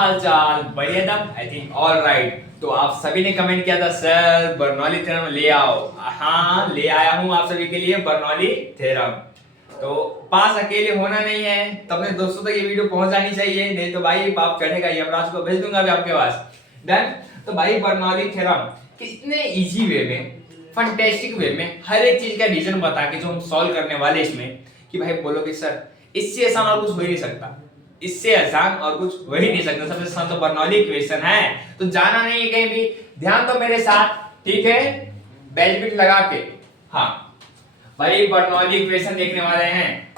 हाल चाल, बढ़िया था आई थिंक ऑल राइट। तो आप सभी ने कमेंट किया था सर बर्नौली थ्योरम ले आओ। हाँ ले आया हूँ आप सभी के लिए बर्नौली थ्योरम। तो पास अकेले होना नहीं है, तो अपने दोस्तों तक ये वीडियो पहुंच जानी चाहिए, नहीं तो भाई पाप चढ़ेगा, यमराज को भेज दूंगा अभी आपके पास। डन। तो भाई बर्नौली थ्योरम कितने इजी वे में, फंटेस्टिक वे में हर एक चीज का रीजन बता के जो हम सॉल्व करने वाले इसमें, कि भाई बोलोगे सर इससे आसान और कुछ हो ही नहीं सकता, इससे आसान और कुछ हो ही नहीं सकता, सबसे आसान तो बर्नौली इक्वेशन है। तो जाना नहीं है कहीं भी, ध्यान दो मेरे साथ, ठीक है, बेल बिट लगा के। हाँ भाई बर्नौली इक्वेशन देखने वाले हैं।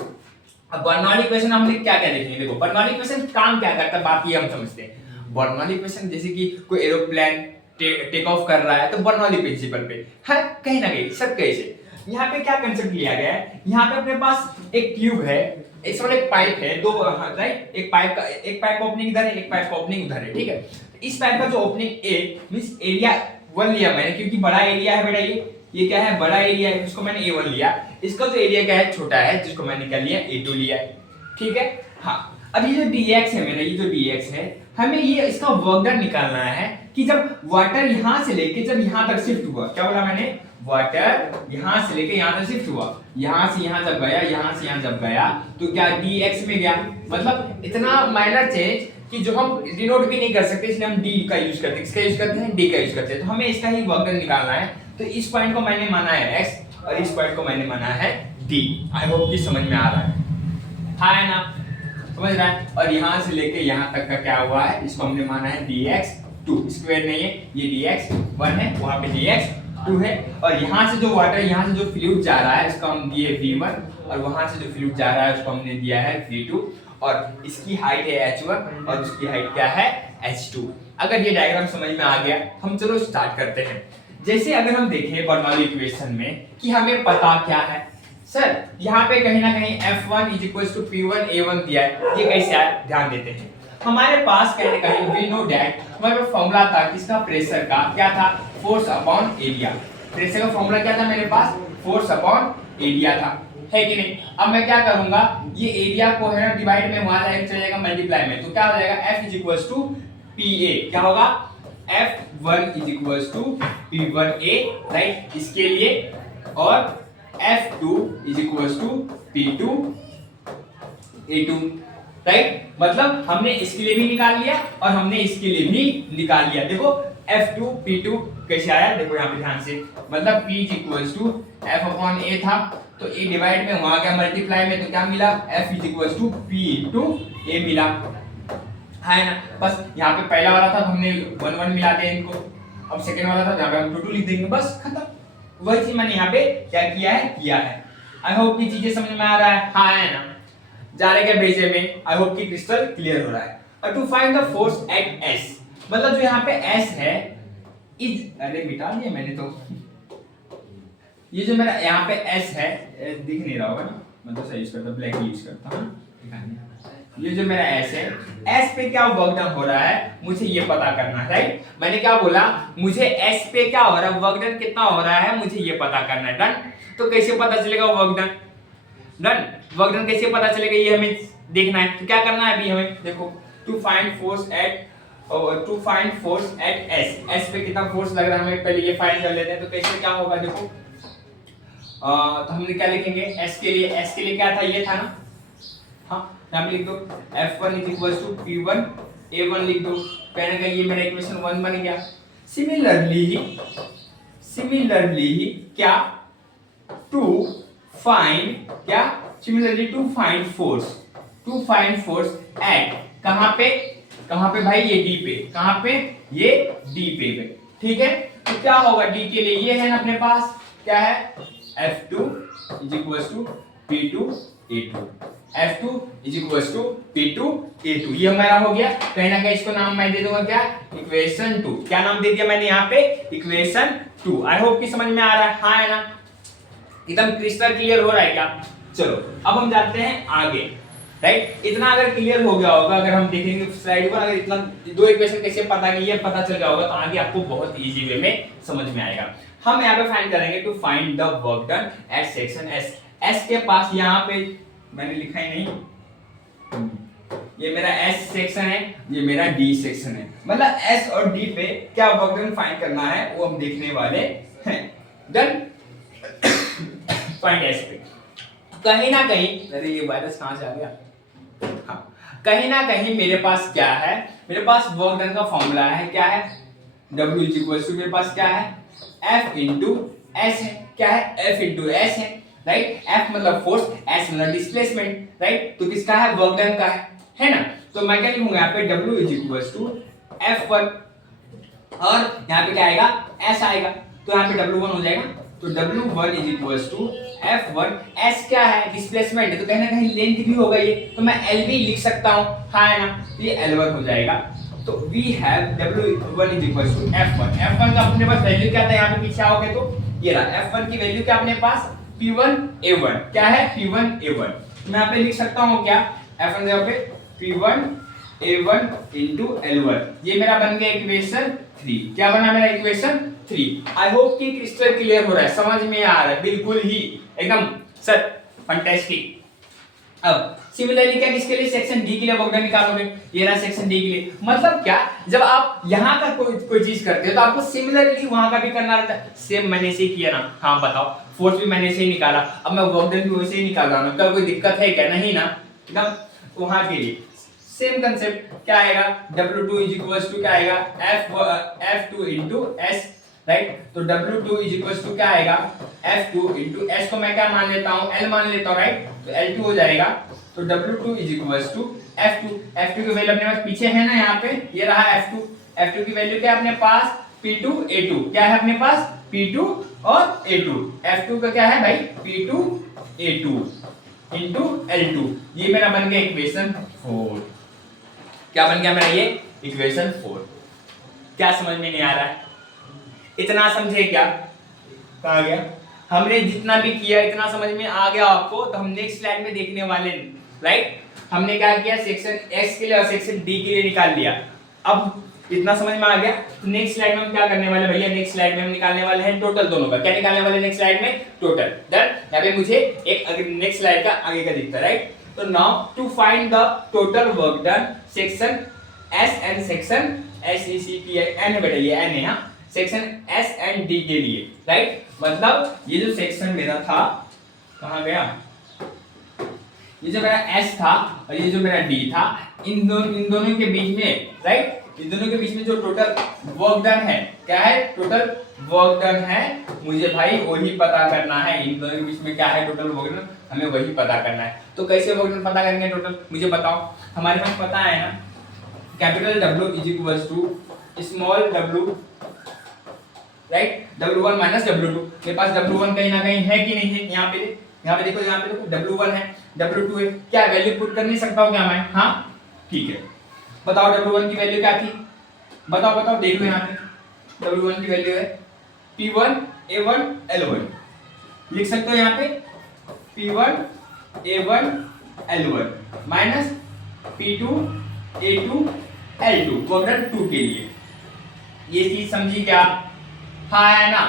अब बर्नौली इक्वेशन हमने क्या क्या देखेंगे, देखो बर्नौली इक्वेशन काम क्या करता है बात ये हम समझते हैं। बर्नौली इक्वेशन जैसे कि कोई एरोप्लेन टेक ऑफ कर रहा है तो बर्नौली प्रिंसिपल पे है, कहीं ना कहीं सब कैसे। यहाँ पे क्या कंसेप्ट लिया गया है, यहाँ पे अपने पास एक ट्यूब है, एक पाइप है, दो राइट, एक पाइप का ओपनिंग इधर है, एक पाइप का ओपनिंग उधर है, ठीक है। इस पाइप का जो ओपनिंग ए मींस एरिया 1 लिया मैंने, क्योंकि बड़ा एरिया है बेटा, ये क्या है बड़ा एरिया है, इसको मैंने A1 लिया। इसका जो एरिया क्या है छोटा है, जिसको मैंने क्या लिया A2 लिया है, ठीक है। हाँ अब ये जो dx है मेरा, ये जो dx है, हमें ये इसका वर्क डन निकालना है कि जब वाटर यहां से लेके जब यहां तक शिफ्ट हुआ, क्या बोला मैंने, वाटर यहां से लेके यहां तक शिफ्ट हुआ, यहां से यहां जब गया, यहां से यहां जब गया, तो क्या dx में गया, मतलब इतना माइनर चेंज कि जो हम डिनोट भी नहीं कर सकते, इसलिए हम d का यूज करते हैं, किसका यूज करते हैं, d का यूज करते हैं। तो हमें इसका ही वर्क डन निकालना है। तो इस पॉइंट को मैंने माना है x और इस पॉइंट को मैंने माना है d। आई होप कि समझ में आ रहा है, हाँ है ना, समझ रहा है। और यहां से लेके यहां तक का क्या हुआ है, इसको हमने माना है dx2, स्क्वायर नहीं है, ये dx1 है, वहां पे dx2 है। और यहां से जो वाटर, यहां से जो फ्लूइड जा रहा है इसको हम दिए v1, और वहां से जो फ्लूइड जा रहा है उसको हमने दिया है v2, और इसकी हाइट है h1 और उसकी हाइट क्या है h2। अगर ये डायग्राम समझ में आ गया, हम चलो स्टार्ट करते हैं। जैसे अगर हम देखें बर्नौली इक्वेशन में कि हमें पता क्या है, सर यहाँ पे कहीं ना कहीं F1 = P1 A1 दिया है, ये कैसे आया ध्यान देते हैं। हमारे पास कहीं ना कहीं वी नो दैट हमारे पास फॉर्मूला था किसका, प्रेशर का, क्या था, फोर्स अपॉन एरिया। प्रेशर का फॉर्मूला क्या था मेरे पास, फोर्स अपॉन एरिया था, है कि नहीं। अब मैं क्या करूंगा, ये एरिया को है ना डिवाइड में वहां जाएगा, चले जाएगा मल्टीप्लाई में, तो क्या हो जाएगा F = PA, क्या होगा F1 = P1A, राइट, इसके लिए, और F2 = P2A2, राइट। मतलब हमने इसके लिए भी निकाल लिया और हमने इसके लिए भी निकाल लिया। देखो F2 P2 कैसे आया, देखो यहाँ पे ध्यान से, मतलब P = F/A था, तो A डिवाइड में वहां गया मल्टीप्लाई में, तो क्या मिला, F = P2A मिला, है ना। बस यहाँ पे पहला वाला था हमने 1 1 मिला दिया इनको, अब सेकंड वाला था जहाँ पे हम 2 2 लिख देंगे, बस खत्म। वही चीज मैंने यहाँ पे क्या किया है। आई होप की चीजें समझ में आ रहा है, हाँ है ना। जा रहे क्या बेचे में, आई होप की क्रिस्टल क्लियर हो रहा है। और to find the force at S, मतलब जो यहाँ पे S है इज, अरे मिटा दिया मैंने तो, ये जो मेरा यहाँ पे S है, दिख नहीं रहा होगा ना, मैं तो सही यूज करता, ब्लैक यूज करता हूँ। ये जो मेरा S है, S पे क्या वर्क डन हो रहा है मुझे ये पता करना है, राइट। मैंने क्या बोला, मुझे S पे क्या हो रहा है, वर्क डन कितना हो रहा है मुझे ये पता करना है, डन। तो कैसे पता चलेगा work done, done, work done कैसे पता चलेगा ये हमें देखना है। तो क्या करना है अभी हमें, देखो to find force at S पे कितना फोर्स लग रहा है हमें पहले ये फाइंड कर लेते हैं। तो कैसे क्या होगा, देखो तो हमने क्या लिखेंगे, S के लिए क्या था, ये था ना, हाँ यहाँ पे लिख दो F1 = P1 A1 लिख दो, कहने का ये मेरा इक्वेशन 1 बन गया। सिमिलरली ही क्या, टू फाइंड फोर्स एट, कहाँ पे भाई, ये D पे, कहाँ पे, ये D पे, ठीक है। तो क्या होगा D के लिए, ये है ना अपने पास, क्या है F2 = P2A2, F2 = P2A2, ये हमारा हो गया। कहीं ना कहीं इसको नाम मैं दे दूंगा क्या, इक्वेशन 2। क्या नाम दे दिया मैंने यहाँ पे, इक्वेशन 2। आई होप कि समझ में आ रहा है, हाँ है ना, एकदम क्रिस्टल क्लियर हो रहा है क्या। चलो अब हम जाते हैं आगे, राइट। इतना अगर क्लियर हो गया होगा, अगर हम देखेंगे स्लाइड पर, अगर इतना दो इक्वेशन कैसे पता ये पता चल गया होगा, तो आगे आपको बहुत इजी वे में समझ में आएगा। हम यहाँ पे फाइंड करेंगे to find the work done at section S के पास, यहाँ पे मैंने लिखा ही नहीं, ये मेरा एस सेक्शन है, ये मेरा डी सेक्शन है। मतलब एस और डी पे क्या वर्क डन फाइंड करना है वो हम देखने वाले हैं। डन। पॉइंट एस पे कहीं ना कहीं, अरे ये वायरस कहां से आ गया, हाँ, कहीं ना कहीं मेरे पास क्या है, मेरे पास वर्क डन का फॉर्मूला है, क्या है, W इज इक्वल टू, मेरे पास क्या है, F इंटू एस है, क्या है, F इंटू एस है, राइट। F मतलब फोर्स, S मतलब डिस्प्लेसमेंट, राइट। तो किसका है, वर्क डन का है ना। तो मैं क्या लिखूंगा यहाँ पे, W is equal to F1 और यहाँ पे क्या आएगा, S आएगा, तो यहाँ पे W1 हो जाएगा। तो W1 is equal to F1, S क्या है, डिस्प्लेसमेंट है, तो कहीं ना कहीं लेंथ भी होगा ये, तो मैं L भी लिख सकता हूँ, हाँ है ना, तो ये L1 हो जाएगा। तो we have W1 is equal to F1। F1 का अपने पास वैल्यू क्या था, यहाँ पे पीछे आओगे तो ये रहा, F1 की वैल्यू क्या अपने पास, P1A1, क्या है, P1A1। मैं यहाँ पे लिख सकता हूँ क्या, F1 जगह पे P1A1 इंटू L1, ये मेरा बन गया इक्वेशन 3। क्या बना मेरा इक्वेशन 3। आई होप कि क्रिस्टल क्लियर हो रहा है, समझ में आ रहा है, बिल्कुल ही एकदम सर फैंटास्टिक। अब सिमिलरली क्या, किसके लिए, सेक्शन डी के लिए वर्क डन निकालोगे, ये रहा सेक्शन डी के लिए। मतलब क्या, जब आप यहाँ का कोई चीज करते हो तो आपको सिमिलरली वहां का भी करना रहता है। सेम मैंने से किया ना, हाँ बताओ, फोर्स भी मैंने से ही निकाला, अब मैं वर्क डन भी वैसे ही निकाल रहा हूँ, क्या कोई दिक्कत है क्या, नहीं ना, एकदम वहां के लिए सेम कंसेप्ट। क्या आएगा, W2 इज इक्वल्स टू क्या आएगा, F2 इंटू एस, राइट। तो W2 इज इक्वल्स टू क्या आएगा, F2 इंटू एस को मैं क्या मान लेता हूँ, L मान लेता हूँ, राइट। तो L2 हो जाएगा। तो W2 is equals to F2 की वैल्यू अपने पास पीछे है ना, यहाँ पे ये रहा F2 की वैल्यू क्या है अपने पास, P2 A2, क्या है अपने पास, P2 और A2। F2 का क्या है भाई, P2 A2 इंटू L2, ये मेरा बन गया इक्वेशन 4। क्या बन गया मेरा ये इक्वेशन 4। क्या समझ में नहीं आ रहा है, इतना समझे क्या, कहा गया, हमने जितना भी किया इतना समझ में आ गया आपको, तो हम नेक्स्ट स्लाइड में देखने वाले हैं, राइट। हमने क्या किया, सेक्शन एक्स के लिए और सेक्शन डी के लिए निकाल लिया। अब इतना समझ में आ गया, तो नेक्स्ट स्लाइड में हम क्या करने वाले भैया, नेक्स्ट स्लाइड में हम निकालने वाले हैं टोटल दोनों का। क्या निकालने वाले नेक्स्ट स्लाइड में, टोटल। डन। यहाँ पे मुझे एक नेक्स्ट स्लाइड का आगे का दिखता है, राइट। तो now to find the total work done section S and section S E C P N है बेटा, ये एन है, हाँ, सेक्शन एस एंड डी के लिए, राइट। मतलब ये जो सेक्शन मेरा था, कहाँ गया, ये जो मेरा एस था और ये जो मेरा डी था, इन दोनों के बीच में, राइट, इन दोनों के बीच में जो टोटल वर्क डन है, क्या है, टोटल वर्क डन है, मुझे भाई वही पता करना है। इन दोनों के बीच में क्या है टोटल वर्क डन, हमें वही पता करना है। तो कैसे वर्क डन पता करेंगे टोटल, मुझे बताओ। हमारे पास पता है ना, capital W is equals to small w, right, W1 minus W2। मेरे पास W1 कहीं ना कहीं है कि नहीं है, यहाँ पे देखो, यहाँ पे देखो, W1 है, W2 है, क्या वैल्यू पुट कर नहीं सकता हूँ क्या मैं, हाँ ठीक है। बताओ W1 की वैल्यू क्या थी, बताओ देख लो, यहाँ पे W1 की वैल्यू है P1A1 L1, लिख सकते हो यहाँ पे P1A1 L1 minus P2A2 L2 work done 2 के लिए। ये चीज समझी क्या, हाँ है ना,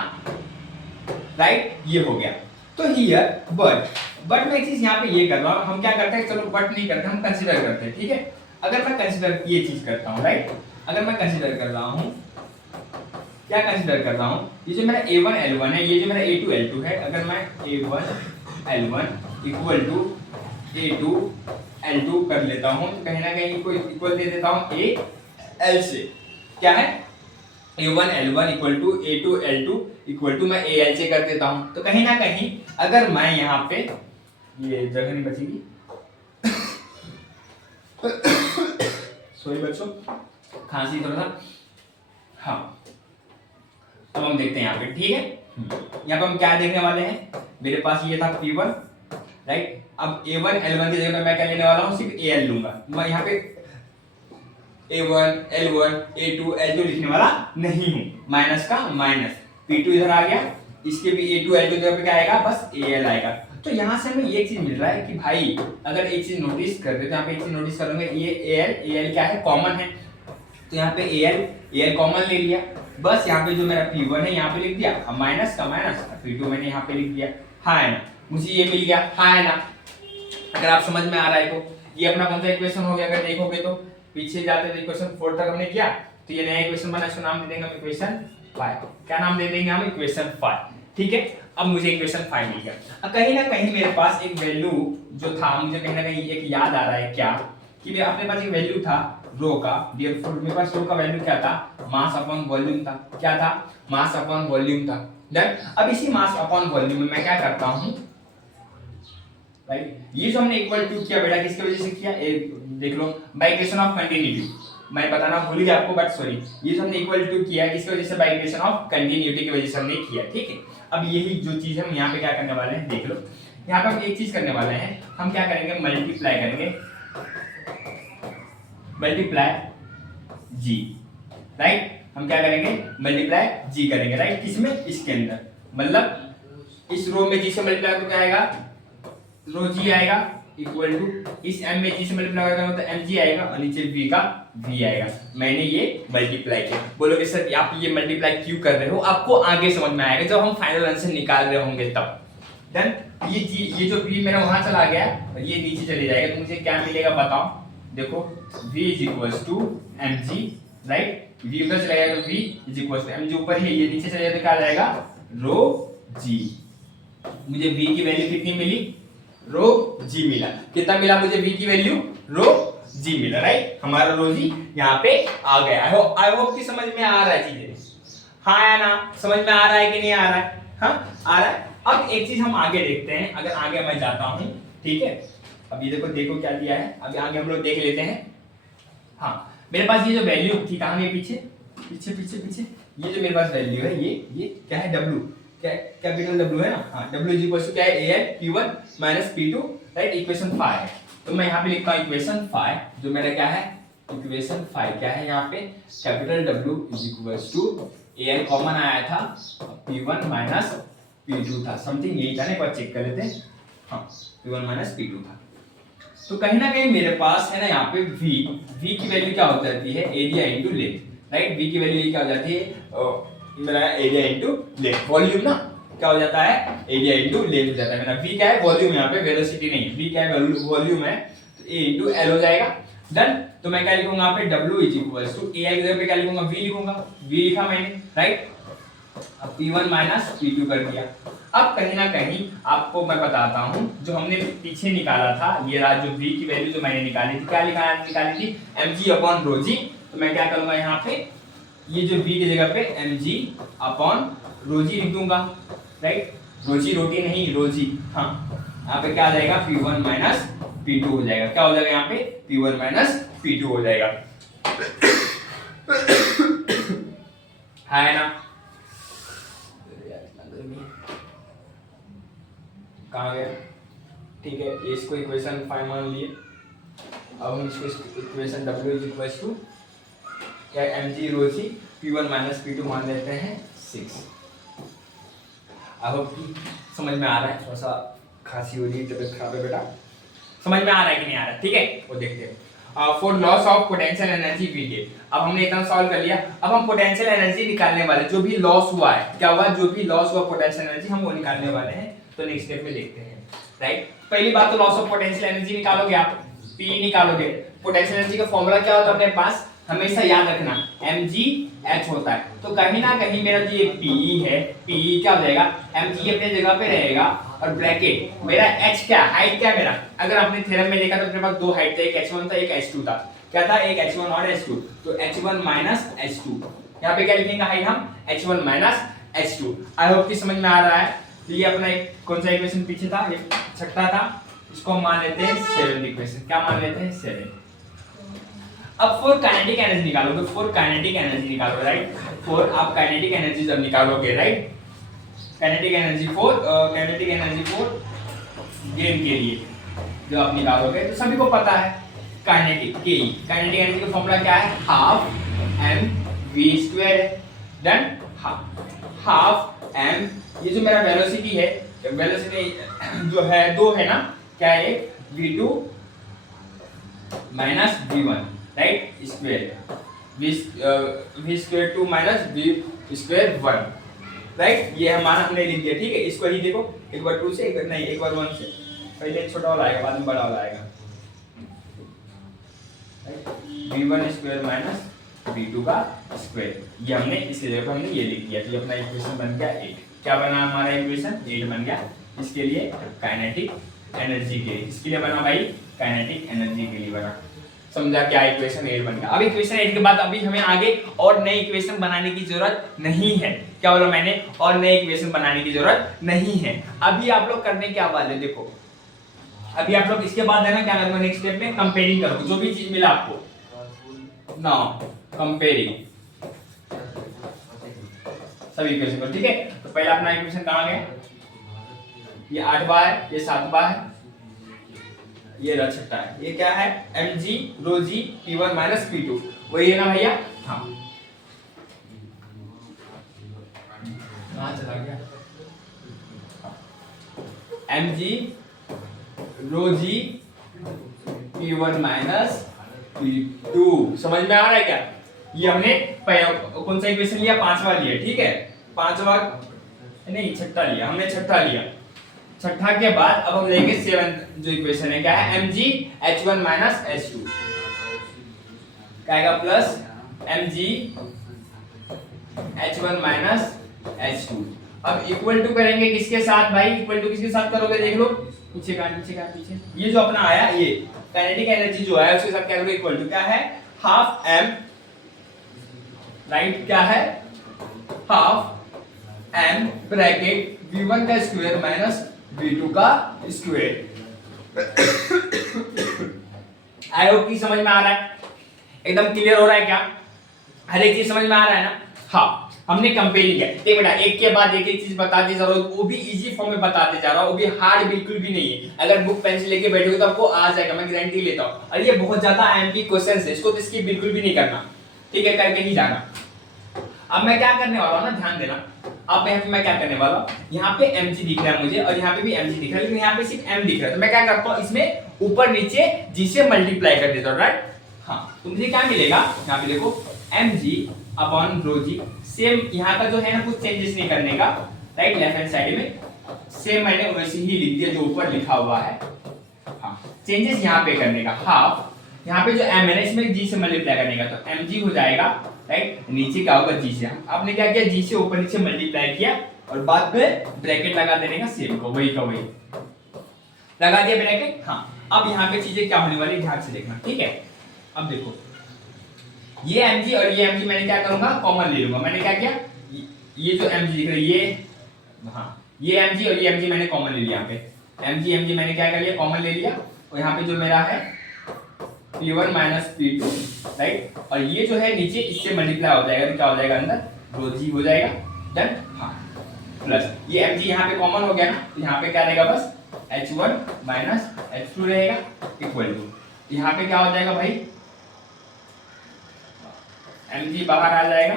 राइट, ये हो गया। तो हियर बट मैं एक चीज यहाँ पे ये कर रहा हूँ, हम क्या करते हैं, चलो बट नहीं करते, हम कंसीडर करते हैं, ठीक है। अगर मैं कंसीडर ये चीज करता हूँ, राइट, अगर मैं कंसीडर कर रहा हूँ, क्या कंसीडर कर रहा हूँ, ये जो मेरा A1 L1 है, ये जो मेरा A2 L2 है, अगर मैं A1 L1 equal to A2 L2 कर लेता हूँ, तो कहीं ना कहीं कोई इक्वल दे देता हूँ A L से, क्या है, A1 L1 equal to A2 L2 equal to मैं AL से कर देता हूं। तो कहीं ना कहीं अगर मैं यहाँ पे, ये जगह नहीं बचेगी, सॉरी बच्चों, खांसी थोड़ा सा, हाँ। अब हम देखते हैं यहाँ पे, ठीक है। यहाँ पे हम क्या देखने वाले हैं, मेरे पास ये था P1, राइट। अब A1 L1 की जगह पे मैं क्या लेने वाला हूँ, सिर्फ AL लूंगा। मैं यहाँ पे A1 L1 A2 L2 लिखने वाला नहीं हूँ, माइनस का माइनस, P2 इधर आ गया, इसके भी A2 L2 जगह पे क्या आएगा, बस AL आएगा। तो यहाँ से हमें ये चीज मिल रहा है कि भाई अगर एक चीज नोटिस कर दे, तो यहाँ पे एक चीज नोटिस करोगे, ये AL क्या है, कॉमन है, तो यहाँ पे AL कॉमन ले लिया, बस यहाँ पे जो मेरा P1 है यहाँ पे लिख दिया, अब माइनस का माइनस, P2 मैंने यहाँ पे लिख दिया, हाँ है ना, मुझे ये मिल गया, हाँ है ना। अगर आप समझ में आ रहा है तो ये अपना कौन सा इक्वेशन हो गया, अगर देखोगे तो पीछे जाते तो इक्वेशन 4 तक हमने किया, तो ये नया इक्वेशन बना, इसको नाम दे देंगे हम इक्वेशन 5। क्या नाम दे देंगे हम, इक्वेशन 5। ठीक है, अब मुझे इक्वेशन 5 मिल गया। अब कहीं ना कहीं मेरे पास एक वैल्यू जो था, मुझे कहीं ना कहीं एक याद आ रहा है क्या, कि मेरे अपने पास एक वैल्यू था रो का। डियर फ्रेंड, मेरे पास रो का वैल्यू क्या था, मास अपॉन वॉल्यूम था। क्या था, मास अपॉन वॉल्यूम था। देन अब इसी मास अपॉन वॉल्यूम में मैं क्या करता हूं, राइट, ये जो हमने इक्वल टू किया बेटा किसकी वजह से किया, देख लो, बाय इक्वेशन ऑफ कंटिन्यूटी। मैं बताना भूल गया आपको, बट सॉरी, ये जो हमने इक्वल टू किया किसकी वजह से, बाय इक्वेशन ऑफ कंटिन्यूटी की वजह से हमने किया। ठीक है, अब यही जो चीज हम यहाँ पे क्या करने वाले हैं, देख लो, यहाँ पे हम एक चीज करने वाले हैं, हम क्या करेंगे, मल्टीप्लाई करेंगे, मल्टीप्लाई जी, राइट, हम क्या करेंगे, मल्टीप्लाई जी करेंगे, राइट, किसमें, इसके अंदर, मतलब इस रो में जी से मल्टीप्लाई तो क्या आएगा, रो जी आएगा, इक्वल टू इस m में जी से मल्टीप्लाई करेंगे तो mg आएगा, और नीचे v का v आएगा। मैंने ये मल्टीप्लाई किया। बोलोगे सर आप ये मल्टीप्लाई क्यों कर रहे हो, आपको आगे समझ में आएगा जब हम फाइनल आंसर निकाल रहे होंगे तब। देन ये जो v मेरा वहां चला गया और ये नीचे चले जाएगा, तो मुझे क्या मिलेगा बताओ, देखो v is equals to mg, right, v उधर चला गया तो v is equals to mg ऊपर ही, ये नीचे चले जाए तो क्या आ जाएगा, रो g। मुझे v की वैल्यू कितनी मिली, रो जी मिला। कितना मिला मुझे v की वैल्यू, रो जी मिला, राइट, हमारा रो जी यहाँ पे आ गया। आई होप कि समझ में आ रहा है चीजें, हाँ या ना, समझ में आ रहा है कि नहीं आ रहा है, हाँ आ रहा है। अब एक चीज हम आगे देखते हैं, अगर आगे मैं जाता हूँ, ठीक है, अब ये देखो क्या दिया है, अभी आगे हम लोग देख लेते हैं। हाँ, मेरे पास ये जो वैल्यू थी, कहाँ गई, पीछे पीछे पीछे पीछे, ये जो मेरे पास वैल्यू है, ये क्या है, W, कैपिटल W है ना, हाँ, W इज इक्वल टू क्या है, AN P1 minus P2, right, equation 5 है। तो मैं यहाँ पे लिखता हूँ इक्वेशन 5, जो मेरा क्या है, इक्वेशन 5 क्या है, यहाँ पे capital W is equal to AN common आया था, P1 माइनस P2 था, समथिंग यही था ना, एक बार चेक कर लेते हैं, हाँ, P1 माइनस P2 था। तो कहीं ना कहीं मेरे पास है ना यहाँ पे V की वैल्यू क्या हो जाती है, area into length, right, V की वैल्यू क्या हो जाती है, मेरा एरिया इनटू लेंथ, वॉल्यूम ना, क्या हो जाता है, एरिया इनटू लेंथ हो जाता है। मेरा v क्या है, वॉल्यूम, यहाँ पे वेलोसिटी नहीं, v क्या है, वॉल्यूम है, तो a इनटू l हो जाएगा। डन, तो मैं क्या लिखूंगा यहाँ पे, w is equals to a की जगह पे क्या लिखूंगा, v लिखूंगा, v लिखा मैंने, राइट, अब p1 माइनस p2 कर दिया। अब कहीं ना कहीं आपको मैं बताता हूँ, जो हमने पीछे निकाला था, ये रहा जो v की वैल्यू जो मैंने निकाली थी, क्या निकाली थी, mg अपॉन रो जी। तो मैं क्या करूंगा यहाँ पे, ये जो v की जगह पे mg अपॉन रोजी लिख दूंगा, राइट, रोजी रोटी नहीं, रोजी, हाँ, यहाँ पे क्या आ जाएगा, p1 माइनस p2 हो जाएगा, क्या हो जाएगा यहाँ पे, p1 माइनस p2 हो जाएगा, है ना, कहाँ गया, ठीक है, इसको इक्वेशन 5 मान लिए। अब हम इसको equation w is equal to क्या, mg rho g, p1 minus p2 मान लेते हैं 6। अब समझ में आ रहा है, थोड़ा सा खांसी हो रही है, तबीयत खराब है बेटा, समझ में आ रहा है कि नहीं आ रहा है, ठीक है, वो देखते हैं। For loss of potential energy वी के, अब हमने इतना सॉल्व कर लिया। अब हम पोटेंशियल एनर्जी निकालने वाले, जो भी लॉस हुआ है, क्या हुआ, जो भी लॉस हुआ पोटेंशियल एनर्जी, हम वो निकालने वाले हैं। तो नेक्स्ट स्टेप में देखते हैं, राइट। पहली बात तो लॉस ऑफ पोटेंशियल एनर्जी निकालोगे आप, P निकालोगे। पोटेंशियल एनर्जी का फॉर्मूला क्या होता है अपने पास, हमेशा याद रखना, mgh होता है। तो कहीं ना कहीं मेरा जो ये Pe है, Pe क्या हो जाएगा, mg अपने जगह पे रहेगा, और ब्रैकेट मेरा h क्या, हाइट क्या मेरा, अगर आपने थ्योरम में देखा तो अपने पास दो हाइट था, एक h1 था, एक h2 था। क्या था, एक h1 और h2, तो h1 माइनस h2, यहाँ पे क्या लिखेंगे हाइट हम, h1 minus h2। I hope कि समझ में आ रहा है। तो ये अपना एक कौन सा इक्वेशन पीछे था, ये छठा था, इसको हम मान लेते हैं 7th इक्वेशन। क्या मान लेते हैं, 7। अब फॉर काइनेटिक एनर्जी निकालोगे, फॉर काइनेटिक एनर्जी निकालोगे, राइट, फॉर आप काइनेटिक एनर्जी जब निकालोगे, right, kinetic energy for game के लिए जो आप निकालोगे, तो सभी को पता है काइनेटिक के, काइनेटिक एनर्जी का फॉर्मूला क्या है, half mv²। Than half m, ये जो मेरा वेलोसिटी है, वेलोसिटी जो है दो है ना, क्या है, v2 minus v1, right, square v² 2 minus v² 1, right, ये हमारा हमने लिख दिया। ठीक है, इसको ही देखो, एक बार 2 से, एक बार 1 से, पहले छोटा वाला आएगा, बाद में बड़ा वाला आएगा। v1 स्क्वायर माइनस v2 का स्क्वायर। ये हमने इस जगह पर हमने ये लिख दिया, तो ये अपना इक्वेशन बन गया 8। क्या बना हमारा इक्वेशन 8 बन गया। इसके लिए काइनेटिक एनर्जी के लिए, इसके लिए बना भाई काइनेटिक एनर्जी के लिए बना। समझा क्या इक्वेशन 8 बन गया। अब इक्वेशन 8 के बाद अभी हमें आगे और नई इक्वेशन बनाने की जरूरत नहीं है। क्या बोला मैंने, और नई इक्वेशन बनाने की जरूरत नहीं है। अभी आप लोग करने क्या वाले, देखो अभी आप लोग इसके बाद है ना क्या करोगे, नेक्स्ट स्टेप में कंपेयरिंग करोगे जो भी चीज मिला आपको। नाउ कंपेयरिंग सभी इक्वेशन को, ठीक है। तो पहला अपना इक्वेशन कहां गया, ये 8 बार है, ये 7 बार है, ये रह सकता है। ये क्या है mg रो g p1 माइनस p2, वही है ना भैया। हाँ कहां चला गया, mg रो g p1 माइनस p2। समझ में आ रहा है क्या। ये हमने कौन सा इक्वेशन लिया, 5वां लिया, ठीक है। 5वां नहीं 6ठा लिया हमने, 6ठा लिया। 6ठा के बाद अब हम लेंगे 7 जो इक्वेशन है, क्या है mg h1 माइनस h2, क्या आएगा plus mg h1 minus h2। अब इक्वल टू करेंगे किसके साथ भाई, इक्वल टू किसके साथ करोगे, देख लो पीछे का पीछे ये जो अपना आया, ये काइनेटिक एनर्जी जो है उसके साथ क्या करोगे, इक्वल टू क्या है हाफ m, राइट, क्या है हाफ m ब्रैकेट v1 का स्क्वायर माइनस v2 का स्क्वायर। आई होप की समझ में आ रहा है, एकदम क्लियर हो रहा है क्या, हर एक चीज समझ में आ रहा है ना। हाँ हमने कंपेयरिंग किया, देख बेटा एक के बाद एक चीज बताते जा रहा हूं, वो भी इजी फॉर्म में बताते जा रहा हूं, वो भी हार्ड बिल्कुल भी नहीं है। अगर बुक पेन से लेके बैठोगे तो आपको आ जाएगा, मैं गारंटी लेता हूं। और ये बहुत ज्यादा आईएमपी क्वेश्चंस है, इसको तो इसकी बिल्कुल भी नहीं करना, ठीक है, करके ही जाना। अब मैं क्या करने वाला हूं ना, ध्यान देना। अब यहाँ पे मैं क्या करने वाला हूं, यहाँ पे mg दिख रहा है मुझे और यहाँ पे भी mg दिख रहा है, लेकिन यहाँ पे सिर्फ m दिख रहा है। तो मैं क्या करता हूँ, इसमें ऊपर नीचे g से मल्टीप्लाई कर देता हूँ, राइट। हाँ तो मुझे क्या मिलेगा, यहाँ पे देखो mg अपॉन रो जी, सेम यहाँ का जो है ना कुछ चेंजेस नहीं करने का, राइट। लेफ्ट हैंड साइड में सेम मैंने वैसे ही लिख दिया जो ऊपर लिखा हुआ है। हाँ चेंजेस यहाँ पे करने का, हाफ यहाँ पे जो m है ना इसमें g से मल्टीप्लाई करने का, तो mg हो जाएगा, राइट। नीचे क्या होगा g से, आपने क्या किया g से ऊपर नीचे मल्टीप्लाई किया और बाद में ब्रैकेट लगा देने का, सेम को वही का वही लगा दिया ब्रैकेट। हाँ अब यहाँ पे चीजें क्या होने वाली ध्यान से देखना, ठीक है। अब देखो ये mg और ये mg मैंने क्या करूंगा, कॉमन ले लूंगा। मैंने क्या किया, ये जो mg दिख रहा है ये, हाँ ये mg और ये mg मैंने कॉमन ले लिया। यहाँ पे mg मैंने क्या कर लिया, कॉमन ले लिया। और यहाँ पे जो मेरा है p1 माइनस p2, राइट। और ये जो है नीचे इससे मल्टीप्लाई हो जाएगा, तो क्या हो जाएगा अंदर रो जी हो जाएगा, डन। हाँ प्लस ये mg यहाँ पे कॉमन हो गया ना, तो यहाँ पे क्या रहेगा बस h1 माइनस h2 रहेगा, इक्वल टू यहाँ पे क्या हो जाएगा भाई, mg बाहर आ जाएगा,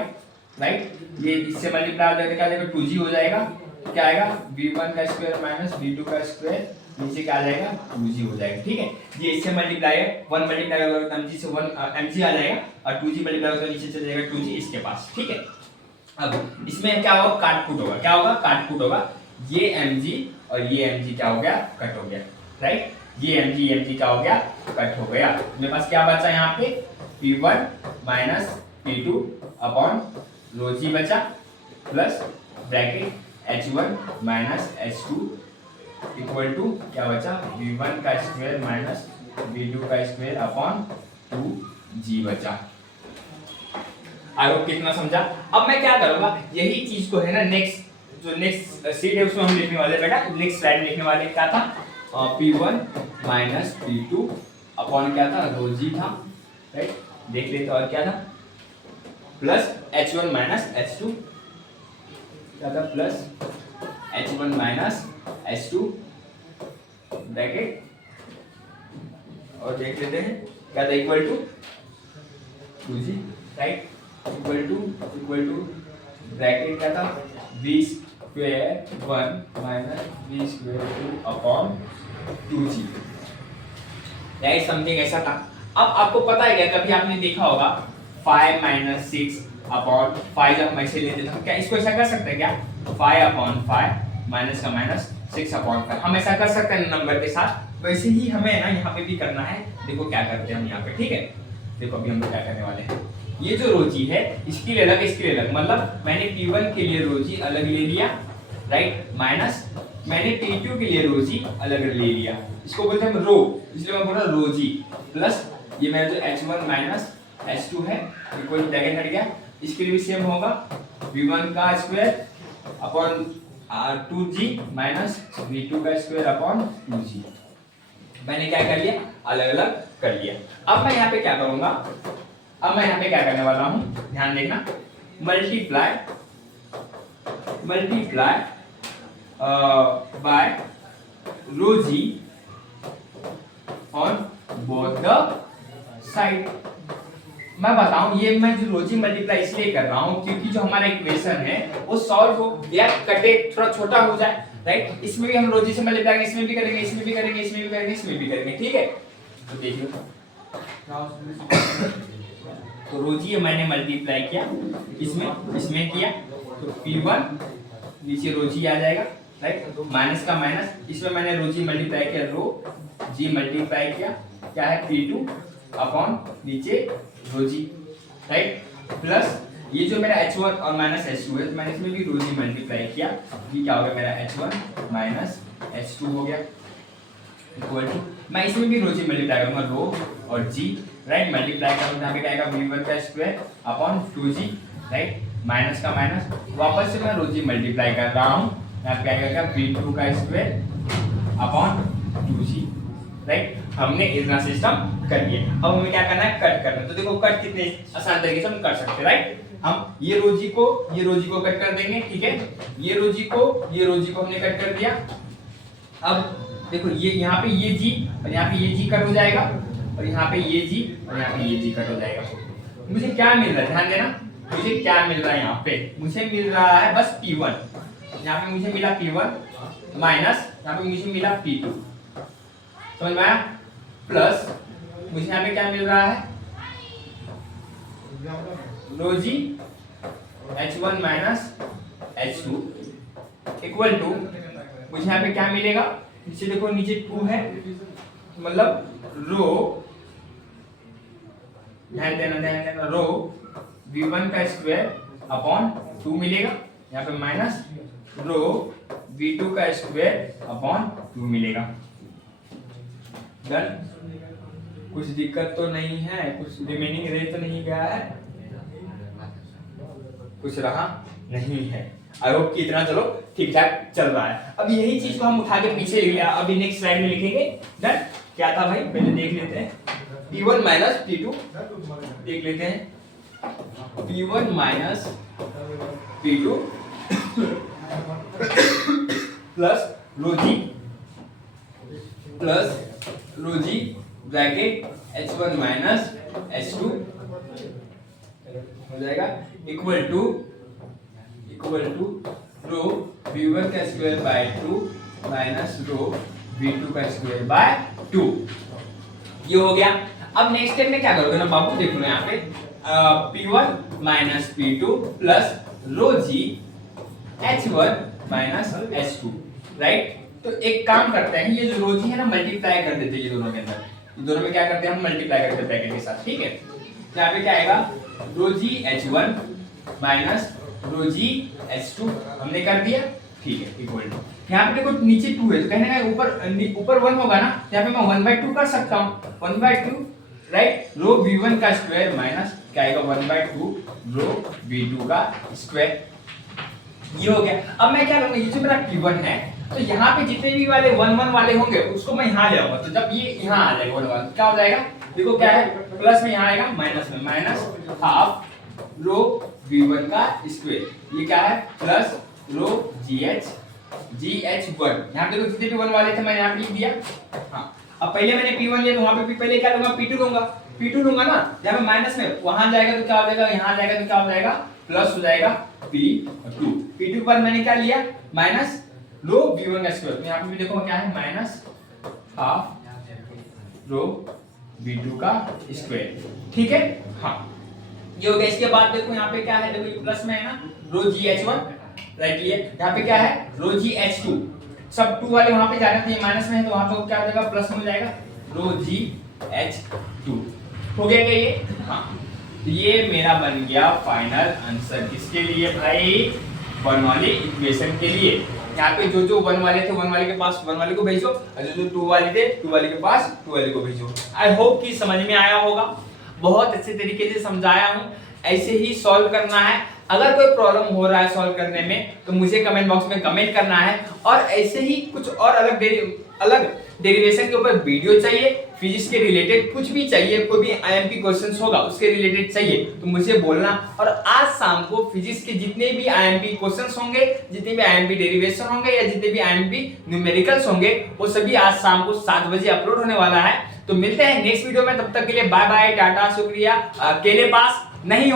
राइट। ये इससे मल्टीप्लाई हो जाएगा, क्या जाएगा 2g हो जाएगा, क्या आएगा v1 का स्क्वायर माइनस v2 का स्क्वायर, नीचे क्या आ जाएगा 2g हो जाएगा, ठीक है। ये इससे मल्टीप्लाई है, 1 मल्टीप्लाई होगा तो mg से 1 mg आ जाएगा और 2g मल्टीप्लाई होगा तो नीचे चला जाएगा 2g इसके पास, ठीक है। अब इसमें क्या होगा, काट कूट होगा, क्या होगा काट कूट होगा। ये mg और ये mg क्या हो गया, कट हो गया, राइट। ये mg क्या हो गया, कट हो गया। मेरे पास क्या बचा यहाँ पे, p1 minus p2 upon rho g बचा, plus bracket h1 minus h2 equal to क्या बचा, v1 का स्क्वायर माइनस v2 का स्क्वायर अपॉन 2g बचा। आई होप कितना समझा। अब मैं क्या करूंगा, यही चीज को है ना नेक्स्ट जो नेक्स्ट सीट है उसमें हम लिखने वाले बेटा, नेक्स्ट स्लाइड में लिखने वाले क्या था, p1 माइनस p2 अपॉन क्या था, रो जी था, राइट। देख लेते और क्या था, प्लस h1 माइनस h2, क्या था plus h1 minus h2 bracket, और देख लेते हैं क्या था, equal to 2g, right. Equal to bracket क्या था, v square 1 minus v square 2 upon 2g, right. Something ऐसा था। अब आपको पता है क्या, कभी आपने देखा होगा 5 माइनस 6 अपॉन 5, जब हम ऐसे लेते हैं क्या इसको ऐसा कर सकते हैं क्या, 5 अपॉन 5 माइनस का माइनस 6 अपॉन 5, हम ऐसा कर सकते हैं नंबर के साथ। वैसे ही हमें ना यहाँ पे भी करना है, देखो क्या करते हैं हम यहाँ पे, ठीक है। देखो अभी हम लोग क्या करने वाले हैं, ये जो रो जी है इसके लिए अलग, इसके लिए अलग, मतलब मैंने P1 के लिए रो जी अलग ले लिया, राइट, माइनस मैंने P2 के लिए रो जी अलग ले लिया, इसको बोलते हैं रो, इसलिए मैं बोल रहा रो जी, प्लस ये मेरा जो H1 माइनस H2 है इक्वल टू ब्रैकेट हट गया, इसके लिए भी सेम होगा V1 का square upon 2g minus V2 का स्क्वायर अपॉन 2g। मैंने क्या कर लिया, अलग अलग कर लिया। अब मैं यहाँ पे क्या करूंगा, अब मैं यहाँ पे क्या करने वाला हूँ, ध्यान देखना, multiply by rho g on both the side. मैं बताऊं ये मैं जो रोजी मल्टीप्लाई इसलिए कर रहा हूं क्योंकि जो हमारा इक्वेशन है वो सॉल्व हो या कटे थोड़ा छोटा हो जाए, राइट, इसमें भी हम रोजी से मल्टीप्लाई करेंगे, इसमें भी करेंगे, इसमें भी करेंगे, इसमें भी करेंगे, इसमें भी करेंगे, ठीक है। तो देखिए तो रोजी मैंने मल्टीप्लाई किया, इसमें किया तो P1 नीचे रोजी आ जाएगा, राइट, माइनस का माइनस, इसमें मैंने रोजी मल्टीप्लाई किया, रो जी मल्टीप्लाई किया, क्या है P2 अपॉन नीचे रोजी, राइट, प्लस ये जो मेरा H1 और माइनस H2 है तो मैंने इसमें भी रोजी मल्टीप्लाई किया, ये क्या हो गया मेरा H1 माइनस H2 हो गया, इक्वल टू मैं इसमें भी रोजी मल्टीप्लाई करूंगा, रो और जी, राइट, मल्टीप्लाई करूंगा, यहाँ पे क्या आएगा V1 का square upon 2g, right, minus का माइनस, वापस से मैं रोजी मल्टीप्लाई कर रहा हूँ, यहाँ पे आएगा V2 का स्क्वायर अपॉन 2g, राइट, हमने इतना सिस्टम कर लिया। अब हमें क्या करना है, कट करना है। तो देखो कट कितने आसान तरीके से हम कर सकते हैं, राइट, हम ये रोजी को कट कर देंगे, ठीक है, ये रोजी को हमने कट कर दिया। अब देखो ये यहाँ पे ये जी और यहाँ पे ये जी कट हो जाएगा, और यहाँ पे ये जी और यहाँ पे ये जी कट हो जाएगा। मुझे क्या मिल रहा है, ध्यान देना, मुझे क्या मिल रहा है, यहाँ पे मुझे मिल रहा है बस P1, यहाँ पे मुझे मिला P1 माइनस यहाँ पे मुझे मिला P2, समझ में आया, प्लस मुझे यहाँ पे क्या मिल रहा है, रोजी H1 minus H2 equal to मुझे यहाँ पे क्या मिलेगा, नीचे देखो नीचे 2 है, मतलब रो, ध्यान देना, रो V1 का स्क्वायर अपॉन 2 मिलेगा, यहाँ पे माइनस रो V2 का स्क्वायर अपॉन 2 मिलेगा। डन, कुछ दिक्कत तो नहीं है, कुछ रिमेनिंग रह तो नहीं गया है, कुछ रहा नहीं है, आई होप कि इतना चलो ठीक ठाक चल रहा है। अब यही चीज को हम उठा के पीछे ले लिया, अभी नेक्स्ट स्लाइड में लिखेंगे। डन, क्या था भाई, पहले देख लेते हैं, P1 माइनस P2 देख लेते हैं, P1 माइनस P2 प्लस रोजी ब्रैकेट H1 माइनस H2 हो जाएगा इक्वल टू रो V1 का square by 2 minus rho V2 का स्क्वायर बाय 2, ये हो गया। अब नेक्स्ट स्टेप में क्या करोगे ना बाबू, देखो ना यहाँ पे P1 minus P2 plus rho g H1 minus H2, right. तो एक काम करते हैं, ये जो रो जी है ना मल्टीप्लाई कर देते हैं ये दोनों के अंदर, ये दोनों में क्या करते हैं हम मल्टीप्लाई करते हैं ब्रैकेट के साथ, ठीक है। तो यहाँ पे क्या आएगा, रो जी H1 माइनस रो जी H2 हमने कर दिया, ठीक है, इक्वल टू यहाँ पे देखो नीचे 2 है तो कहने का ऊपर 1 होगा ना, यहाँ पे मैं 1/2 कर सकता हूँ, 1/2, राइट, रो V1 का स्क्वायर माइनस क्या आएगा 1/2 रो V2 का स्क्वायर, ये हो गया। अब मैं क्या करूंगा, ये जो मेरा P1 है तो यहाँ पे जितने भी वाले 1 वाले होंगे उसको मैं यहाँ ले आऊंगा, तो जब ये यहाँ आ जाएगा 1 क्या हो जाएगा, देखो क्या है, प्लस में यहाँ आएगा माइनस में, माइनस हाफ रो V1 का स्क्वायर, ये क्या है प्लस रो GH1, यहाँ पे देखो जितने भी 1 वाले थे मैं यहाँ पे लिख दिया। हाँ, अब पहले मैंने P1 लिया तो वहाँ पे भी पहले क्या लूंगा, P2 लूंगा ना, जहाँ पे माइनस में वहां जाएगा तो क्या हो जाएगा, यहाँ जाएगा तो क्या हो जाएगा, प्लस हो जाएगा P2 के बाद मैंने क्या लिया माइनस रो V1 का स्क्वायर, तो यहाँ पे भी देखो क्या है माइनस हाफ रो V2 का स्क्वायर, ठीक है। हाँ, ये हो गया। इसके बाद देखो यहाँ पे क्या है, देखो ये प्लस में है ना, रो GH1 राइट लिया, यहाँ पे क्या है रो GH2, सब 2 वाले वहां पे जाने थे, माइनस में है तो वहां पे क्या हो जाएगा प्लस में हो जाएगा रो GH2, हो गया क्या ये? हाँ, ये मेरा बन गया फाइनल आंसर। किसके लिए भाई? बर्नौली इक्वेशन के लिए। यहाँ पे जो जो 1 वाले थे 1 वाले के पास 1 वाले को भेजो, और जो जो 2 वाले थे 2 वाले के पास 2 वाले को भेजो। आई होप कि समझ में आया होगा, बहुत अच्छे तरीके से समझाया हूँ। ऐसे ही सॉल्व करना है। अगर कोई प्रॉब्लम हो रहा है सॉल्व करने में तो मुझे कमेंट बॉक्स में कमेंट करना है, और ऐसे ही कुछ और अलग डेरिवेशन के ऊपर वीडियो चाहिए, फिजिक्स के रिलेटेड कुछ भी चाहिए, कोई भी आईएमपी क्वेश्चंस होगा उसके रिलेटेड चाहिए तो मुझे बोलना। और आज शाम को फिजिक्स के जितने भी आईएमपी क्वेश्चंस होंगे, जितने भी आईएमपी डेरिवेशन होंगे, या जितने भी आईएमपी न्यूमेरिकल्स होंगे, वो सभी आज शाम को 7 बजे अपलोड होने वाला है। तो मिलते हैं नेक्स्ट वीडियो में, तब तक के लिए बाय बाय, टाटा, शुक्रिया। अकेले पास नहीं हो